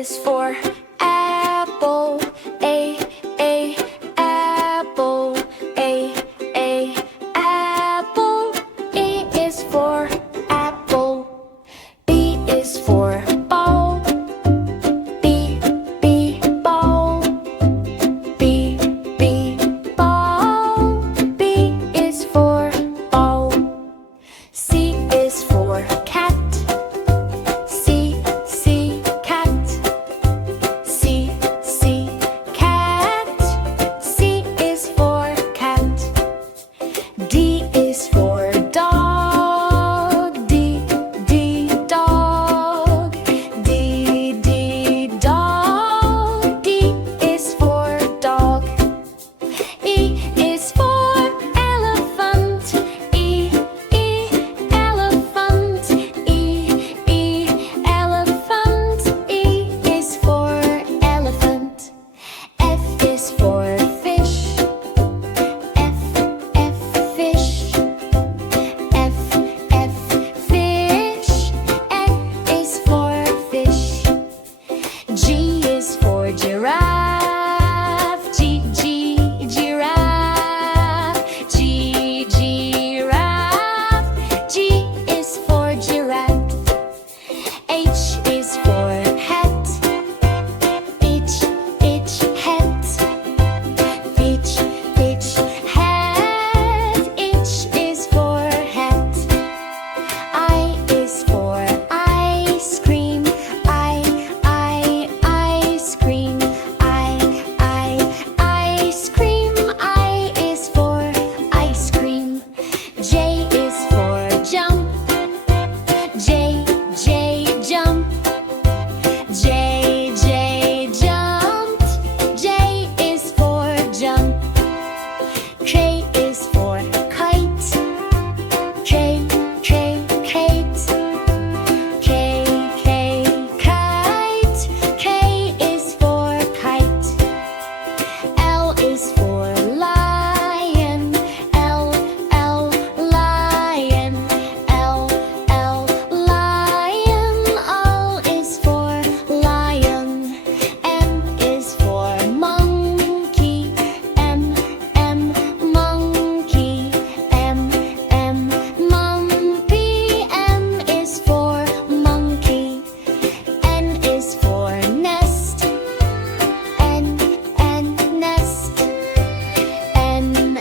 is for apple. A, apple. A, apple. E is for apple. B is for ball. B, ball. B, ball. B is for ball. C is for cat. C, cat. C, cat. C is for cat. D is for dog. D, dog. D, dog. D is for dog. E is for elephant. E, elephant. E, elephant. E is for elephant. F is for fish. F, fish. F, fish. F is for fish. G is for giraffe. G, giraffe. G, giraffe. G is for giraffe. H is for hat. H, hat. H, hat. H is for hat. I is for ice cream. Ice cream. Ice cream. I is for ice cream. J is for jump. J, jump. J, jump. J is for jump. K is for kite. K, kite. K, kite. K is for kite. L is for lion. L, lion. L, lion. L is for lion. M is for monkey. M, monkey. M, monkey. M is for monkey. N is for nest. N, nest. N,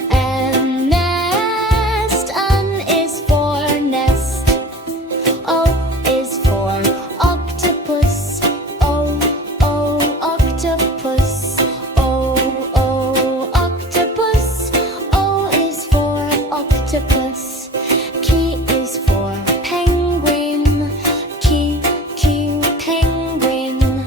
nest. N is for nest. O is for octopus. O, octopus. O, octopus. O is for octopus. Q is for penguin. Q, penguin.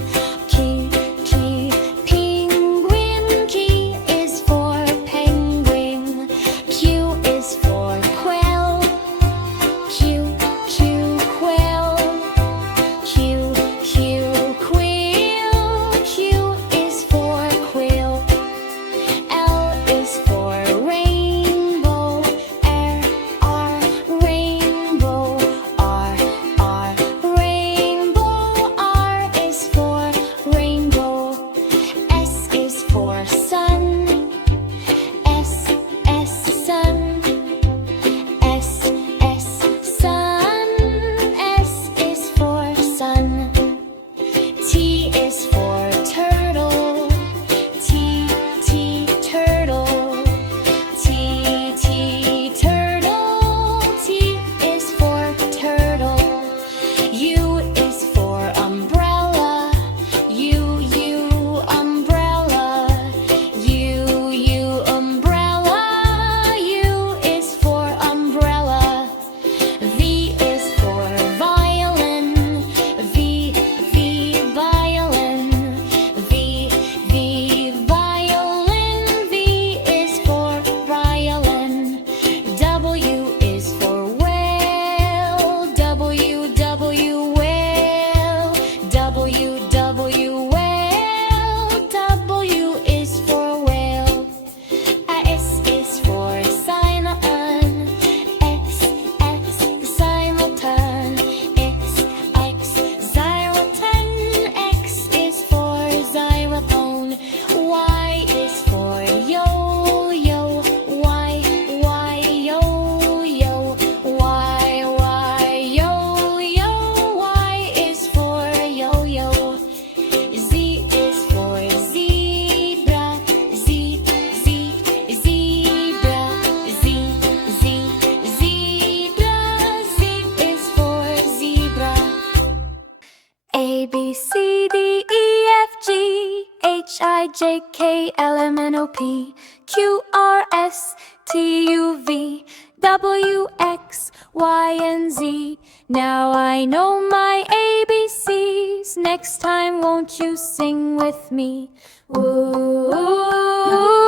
B, C, D, E, F, G, H, I, J, K, L, M, N, O, P, Q, R, S, T, U, V, W, X, Y, and Z. Now I know my ABCs. Next time won't you sing with me? Ooh, ooh.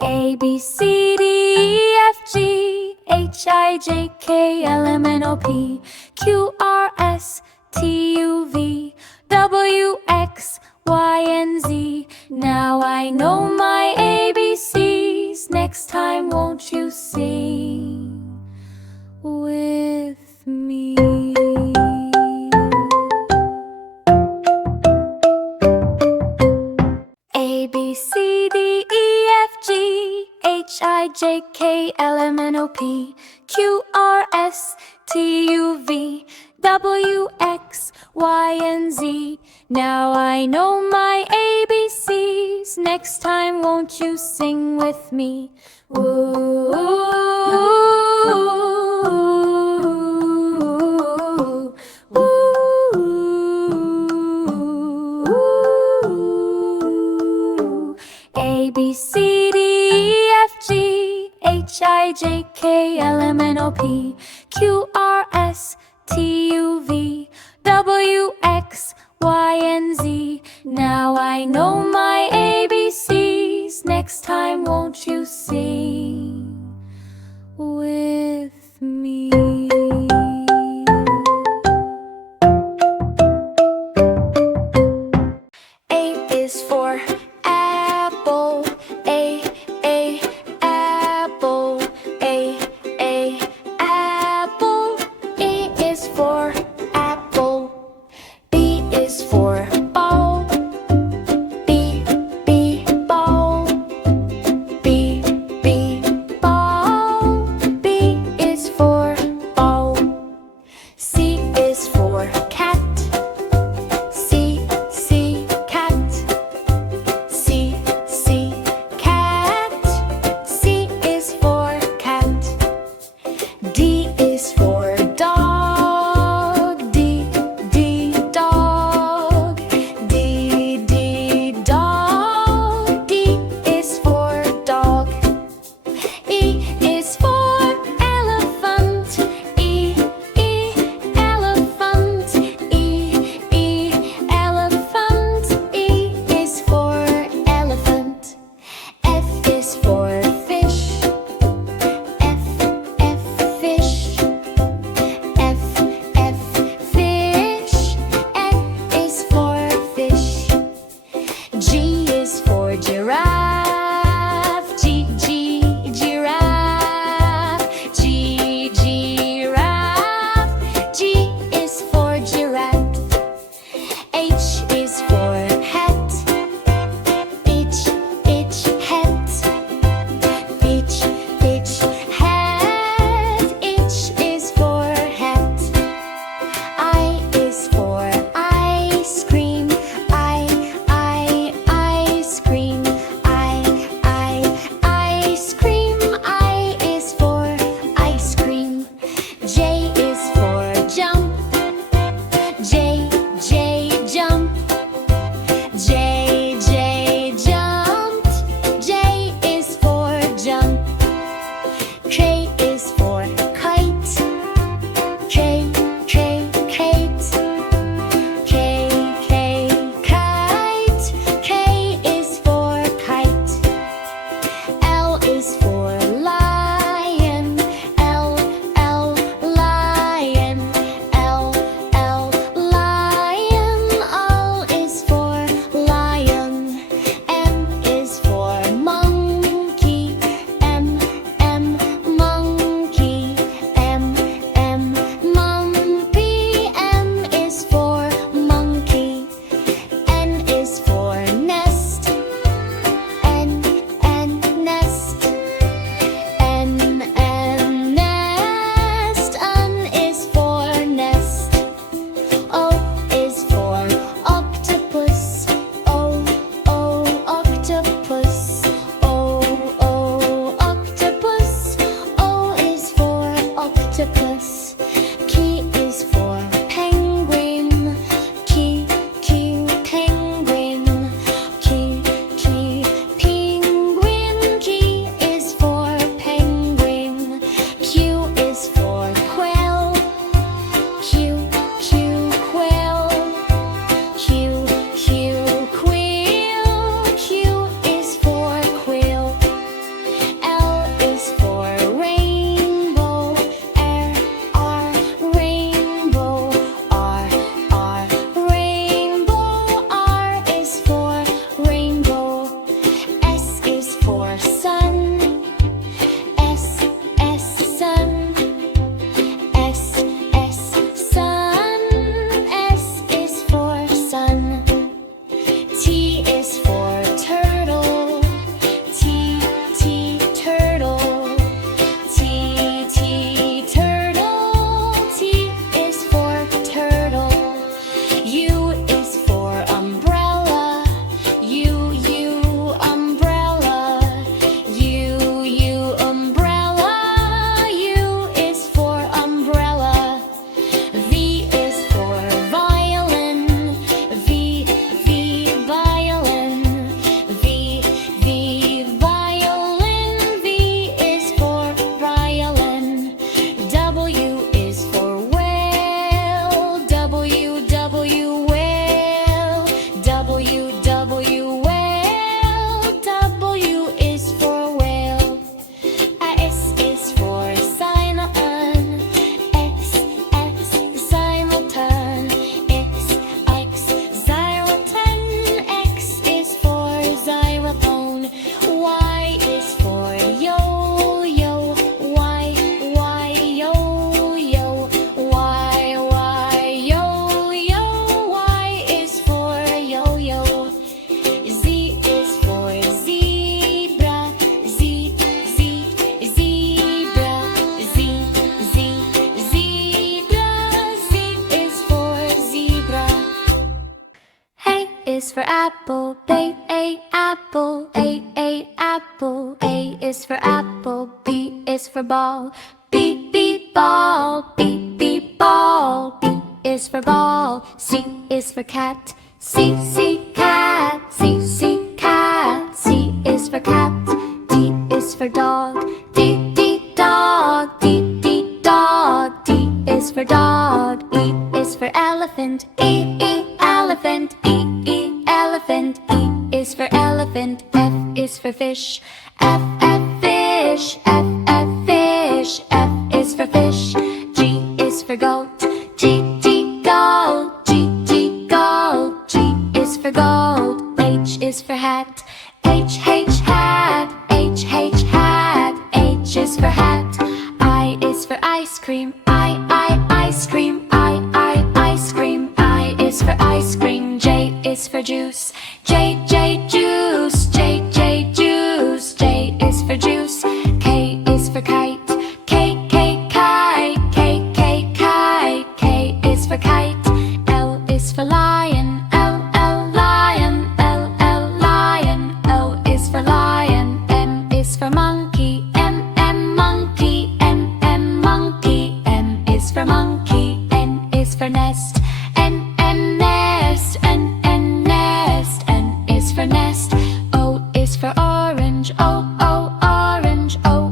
A, B, C, D, E, F, G, H, I, J, K, L, M, N, O, P, Q, R, S, T, U, V, W, X, Y, and Z. Now I know my ABCs. Next time won't you sing with me? A, B, C, D, E, F, G, H, I, J, K, L, M, N, O, P, Q, R, S, T, U, V, W, X, Y, and Z. Now I know my ABCs. Next time won't you sing with me? Ooh, ooh, ooh. A, B, C, D, E, F, G, H, I, J, K, L, M, N, O, P, Q, R, S, T, U, V, W, X, Y, and Z. Now I know my ABCs. Next time won't you sing with me? A is for apple. A, apple. A, apple. E is for apple. B is for ball. B, ball. B, ball. B is for ball. C is for cat. C, cat. C, cat. C is for cat. D is for dog. D, dog. D, dog. D is for dog. E is for elephant. E, elephant. E, elephant. E is for elephant. F is for fish. F, fish. F, fish. F is for fish. G is for giraffe. G, giraffe. G, giraffe. G is for giraffe. H is for hat. H, hat. apple, A apple, A apple. A is for apple, B is for ball, B ball, B ball. B is for ball, C is for cat, C cat, C cat. C is for cat, D is for dog, D dog, D dog. D is for dog, E is for elephant, E elephant, E elephant. E is for elephant, F is for fish, F fish, F fish. F is for fish, G is for goat, G goat, G goat. G is for goat, H is for hat, H hat, H hat. H is for hat, I is for ice cream, I ice cream, I ice cream. I is for ice cream, J is for juice, J juice, J juice. J is for juice, K is for kite, K kite, K kite. K is for kite, L is for lion, L lion, L lion. O is for lion, M is for monkey, M monkey, M monkey. M is for monkey, N is for nest, N nest, N nest. N is for nest, O is for orange, O orange, O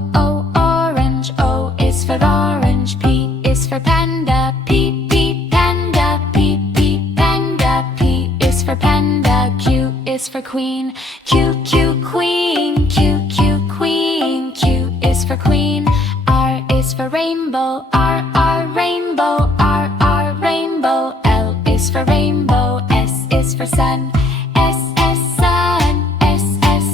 orange. O is for orange, P is for panda, P panda, P panda. P is for panda, Q is for queen, Q queen, Q queen. Q is for queen, R is for rainbow, R rainbow, R rainbow. L is for rainbow, S is for sun, S sun, S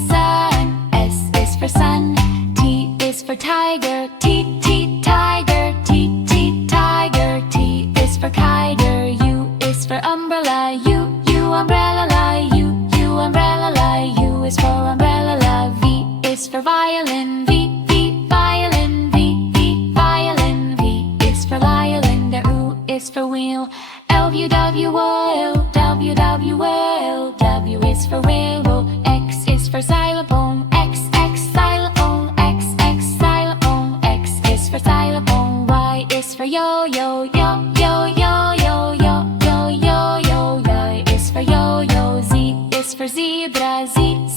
sun. S is for sun, T is for tiger, T tiger, T tiger. T is for tiger, U is for umbrella, U umbrella, U umbrella. U is for umbrella, V is for violin, V violin, V violin. V is for violin, the U is for wheel, W wheel, W. W is for willow, X is for xylophone, X xylophone, X xylophone. X is for xylophone, Y is for yo-yo, yo-yo. Y is for yo-yo, Z is for zebra, Z